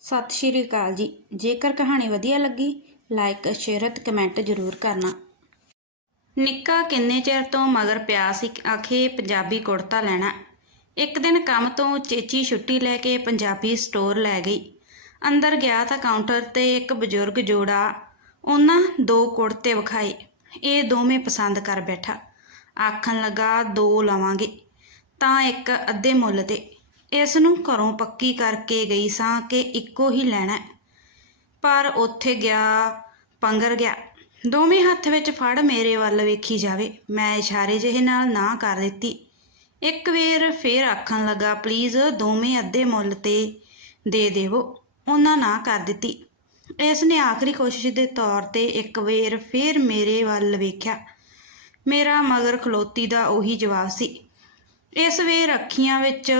ਸਤਿ ਸ਼੍ਰੀ ਅਕਾਲ ਜੀ। ਜੇਕਰ ਕਹਾਣੀ ਵਧੀਆ ਲੱਗੀ, ਲਾਈਕ, ਸ਼ੇਅਰ ਕਮੈਂਟ ਜ਼ਰੂਰ ਕਰਨਾ। ਨਿੱਕਾ ਕਿੰਨੇ ਚਿਰ ਤੋਂ ਮਗਰ ਪਿਆ ਸੀ ਆਖੇ ਪੰਜਾਬੀ ਕੁੜਤਾ ਲੈਣਾ। ਇੱਕ ਦਿਨ ਕੰਮ ਤੋਂ ਚੇਚੀ ਛੁੱਟੀ ਲੈ ਕੇ ਪੰਜਾਬੀ ਸਟੋਰ ਲੈ ਗਈ। ਅੰਦਰ ਗਿਆ ਤਾਂ ਕਾਊਂਟਰ ਤੇ ਇੱਕ ਬਜ਼ੁਰਗ ਜੋੜਾ, ਉਹਨਾਂ ਦੋ ਕੁੜਤੇ ਵਿਖਾਏ। ਇਹ ਦੋਵੇਂ ਪਸੰਦ ਕਰ ਬੈਠਾ। ਆਖਣ ਲੱਗਾ, ਦੋ ਲਵਾਂਗੇ। ਤਾਂ ਇੱਕ ਅੱਧੇ ਮੁੱਲ ਤੇ। ਇਸ ਨੂੰ ਘਰੋਂ ਪੱਕੀ ਕਰਕੇ ਗਈ ਸਾਂ ਕਿ ਇੱਕੋ ਹੀ ਲੈਣਾ ਪਰ ਉੱਥੇ ਗਿਆ, ਪੰਗਰ ਗਿਆ। ਦੋਵੇਂ ਹੱਥ ਵਿੱਚ ਫੜ ਮੇਰੇ ਵੱਲ ਵੇਖੀ ਜਾਵੇ। ਮੈਂ ਇਸ਼ਾਰੇ ਜਿਹੇ ਨਾਲ ਨਾ ਕਰ ਦਿੱਤੀ। ਇੱਕ ਵੇਰ ਫੇਰ ਆਖਣ ਲੱਗਾ, ਪਲੀਜ਼ ਦੋਵੇਂ ਅੱਧੇ ਮੁੱਲ ਤੇ ਦੇ ਦੇਵੋ। ਉਹਨਾਂ ਨਾ ਕਰ ਦਿੱਤੀ। ਇਸ ਨੇ ਆਖਰੀ ਕੋਸ਼ਿਸ਼ ਦੇ ਤੌਰ ਤੇ ਇੱਕ ਵੇਰ ਫੇਰ ਮੇਰੇ ਵੱਲ ਵੇਖਿਆ। ਮੇਰਾ ਮਗਰ ਖਲੋਤੀ ਦਾ ਉਹੀ ਜਵਾਬ ਸੀ। ਇਸ ਵੇਰ ਅੱਖੀਆਂ ਵਿੱਚ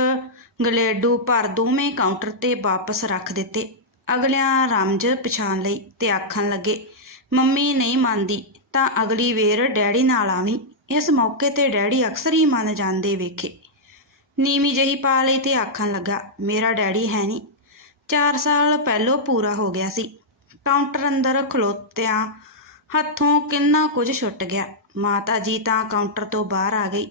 ਗਲੇਡੂ ਭਰ ਦੋਵੇਂ ਕਾਊਂਟਰ ਤੇ ਵਾਪਸ ਰੱਖ ਦਿੱਤੇ। ਅਗਲਿਆਂ ਰਮਜ ਪਛਾਣ ਲਈ ਤੇ ਆਖਣ ਲੱਗੇ, ਮੰਮੀ ਨਹੀਂ ਮੰਨਦੀ, ਤਾਂ ਅਗਲੀ ਵੇਰ ਡੈਡੀ ਨਾਲ ਆਵੀਂ। ਇਸ ਮੌਕੇ ਤੇ ਡੈਡੀ ਅਕਸਰ ਹੀ ਮੰਨ ਜਾਂਦੇ ਵੇਖੇ। ਨੀਵੀਂ ਜਹੀ ਪਾ ਲਈ ਤੇ ਆਖਣ ਲੱਗਾ, ਮੇਰਾ ਡੈਡੀ ਹੈ ਨਹੀਂ। 4 ਸਾਲ ਪਹਿਲੋਂ ਪੂਰਾ ਹੋ ਗਿਆ ਸੀ। ਕਾਊਂਟਰ ਅੰਦਰ ਖਲੋਤਿਆਂ ਹੱਥੋਂ ਕਿੰਨਾ ਕੁਝ ਛੁੱਟ ਗਿਆ। ਮਾਤਾ ਜੀ ਤਾਂ ਕਾਊਂਟਰ ਤੋਂ ਬਾਹਰ ਆ ਗਈ।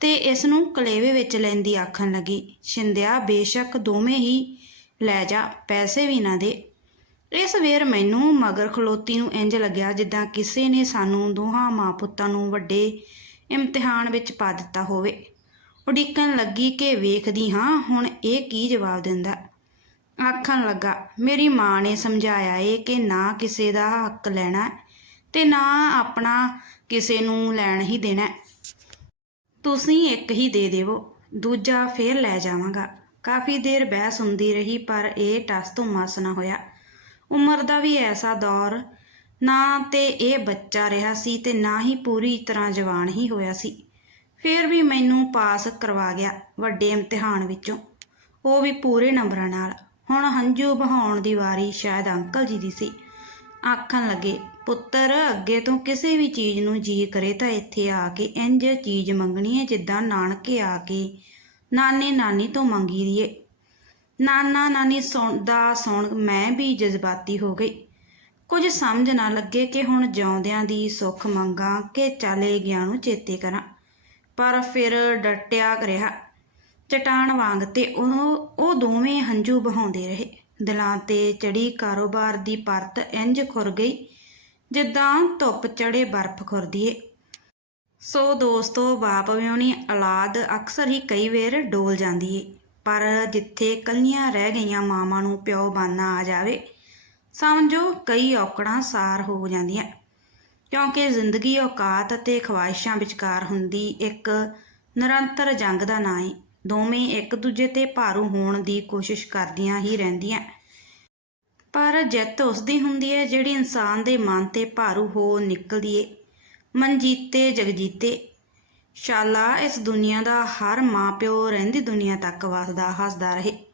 ਤੇ ਇਸ ਨੂੰ ਕਲੇਵੇ ਵਿੱਚ ਲੈਂਦੀ ਆਖਣ ਲੱਗੀ ਸ਼ਿੰਦਿਆ ਬੇਸ਼ੱਕ ਦੋਵੇਂ ਹੀ ਲੈ ਜਾ, ਪੈਸੇ ਵੀ ਨਾ ਦੇ। ਇਸ ਵੇਰ ਮੈਨੂੰ ਮਗਰ ਖਲੋਤੀ ਨੂੰ ਇੰਜ ਲੱਗਿਆ ਜਿੱਦਾਂ ਕਿਸੇ ਨੇ ਸਾਨੂੰ ਦੋਹਾਂ ਮਾਂ ਪੁੱਤਾਂ ਨੂੰ ਵੱਡੇ ਇਮਤਿਹਾਨ ਵਿੱਚ ਪਾ ਦਿੱਤਾ ਹੋਵੇ। ਉਡੀਕਣ ਲੱਗੀ ਕਿ ਵੇਖਦੀ ਹਾਂ, ਹੁਣ ਇਹ ਕੀ ਜਵਾਬ ਦਿੰਦਾ। ਆਖਣ ਲੱਗਾ, ਮੇਰੀ ਮਾਂ ਨੇ ਸਮਝਾਇਆ ਏ ਕਿ ਨਾ ਕਿਸੇ ਦਾ ਹੱਕ ਲੈਣਾ ਹੈ ਤੇ ਨਾ ਆਪਣਾ ਕਿਸੇ ਨੂੰ ਲੈਣ ਹੀ ਦੇਣਾ। ਤੁਸੀਂ ਇੱਕ ਹੀ ਦੇ ਦੇਵੋ, ਦੂਜਾ ਫੇਰ ਲੈ ਜਾਵਾਂਗਾ। ਕਾਫੀ ਦੇਰ ਬਹਿਸ ਹੁੰਦੀ ਰਹੀ, ਪਰ ਇਹ ਟਸ ਤੋਂ ਮਸ ਨਾ ਹੋਇਆ। ਉਮਰ ਦਾ ਵੀ ਐਸਾ ਦੌਰ, ਨਾ ਤੇ ਇਹ ਬੱਚਾ ਰਿਹਾ ਸੀ ਤੇ ਨਾ ਹੀ ਪੂਰੀ ਤਰ੍ਹਾਂ ਜਵਾਨ ਹੀ ਹੋਇਆ ਸੀ। ਫੇਰ ਵੀ ਮੈਨੂੰ ਪਾਸ ਕਰਵਾ ਗਿਆ ਵੱਡੇ ਇਮਤਿਹਾਨ ਵਿੱਚੋਂ। ਉਹ ਵੀ ਪੂਰੇ ਨੰਬਰਾਂ ਨਾਲ। ਹੁਣ ਹੰਝੂ ਬਹਾਉਣ ਦੀ ਵਾਰੀ ਸ਼ਾਇਦ ਅੰਕਲ ਜੀ ਦੀ ਸੀ। ਆਖਣ ਲੱਗੇ, ਪੁੱਤਰ, ਅੱਗੇ ਤੋਂ ਕਿਸੇ ਵੀ ਚੀਜ਼ ਨੂੰ ਜੀ ਕਰੇ ਤਾਂ ਇੱਥੇ ਆ ਕੇ ਇੰਜ ਚੀਜ਼ ਮੰਗਣੀ ਹੈ ਜਿੱਦਾਂ ਨਾਨਕੇ ਆ ਕੇ ਨਾਨੇ ਨਾਨੀ ਤੋਂ ਮੰਗੀ ਦੀਏ ਨਾਨਾ ਨਾਨੀ ਸੁਣਦਾ ਸੁਣ ਮੈਂ ਵੀ ਜਜ਼ਬਾਤੀ ਹੋ ਗਈ। ਕੁਝ ਸਮਝ ਨਾ ਲੱਗੇ ਕਿ ਹੁਣ ਜਿਉਂਦਿਆਂ ਦੀ ਸੁੱਖ ਮੰਗਾ ਕਿ ਚਲੇ ਗਿਆ ਨੂੰ ਚੇਤੇ ਕਰਾਂ। ਪਰ ਫਿਰ ਡਟਿਆ ਰਿਹਾ। ਚਟਾਨ ਵਾਂਗ ਤੇ ਉਹ ਉਹ ਦੋਵੇਂ ਹੰਝੂ ਬਹਾਉਂਦੇ ਰਹੇ। ਦਿਲਾਂ ਤੇ ਚੜੀ ਕਾਰੋਬਾਰ ਦੀ ਪਰਤ ਇੰਜ ਖੁਰ ਗਈ, ਜਿੱਦਾਂ ਧੁੱਪ ਚੜੇ ਬਰਫ਼ ਖੁਰਦੀ ਏ। ਸੋ ਦੋਸਤੋ, ਬਾਪ ਵਿਉਣੀ ਔਲਾਦ ਅਕਸਰ ਹੀ ਕਈ ਵੇਰ ਡੋਲ ਜਾਂਦੀ ਏ। ਪਰ ਜਿੱਥੇ ਕੱਲੀਆਂ ਰਹਿ ਗਈਆਂ ਮਾਵਾਂ ਨੂੰ ਪਿਓ ਬਾਨਾ ਆ ਜਾਵੇ, ਸਮਝੋ ਕਈ ਔਕੜਾਂ ਸਾਰ ਹੋ ਜਾਂਦੀਆਂ। ਕਿਉਂਕਿ ਜ਼ਿੰਦਗੀ ਔਕਾਤ ਅਤੇ ਖਵਾਇਸ਼ਾਂ ਵਿਚਕਾਰ ਹੁੰਦੀ ਇੱਕ ਨਿਰੰਤਰ ਜੰਗ ਦਾ ਨਾਂ ਏ। ਦੋਵੇਂ ਇੱਕ ਦੂਜੇ ਤੇ ਭਾਰੂ ਹੋਣ ਦੀ ਕੋਸ਼ਿਸ਼ ਕਰਦੀਆਂ ਹੀ ਰਹਿੰਦੀਆਂ। ਪਰ ਜਿੱਤ ਉਸ ਦੀ ਹੁੰਦੀ ਹੈ ਜਿਹੜੀ ਇਨਸਾਨ ਦੇ ਮਨ ਤੇ ਭਾਰੂ ਹੋ ਨਿਕਲਦੀ ਏ। ਮਨਜੀਤੇ ਜਗਜੀਤੇ, ਸ਼ਾਲਾ ਇਸ ਦੁਨੀਆ ਦਾ ਹਰ ਮਾਪਿਓ ਰਹਿੰਦੀ ਦੁਨੀਆ ਤੱਕ ਵਸਦਾ ਹੱਸਦਾ ਰਹੇ।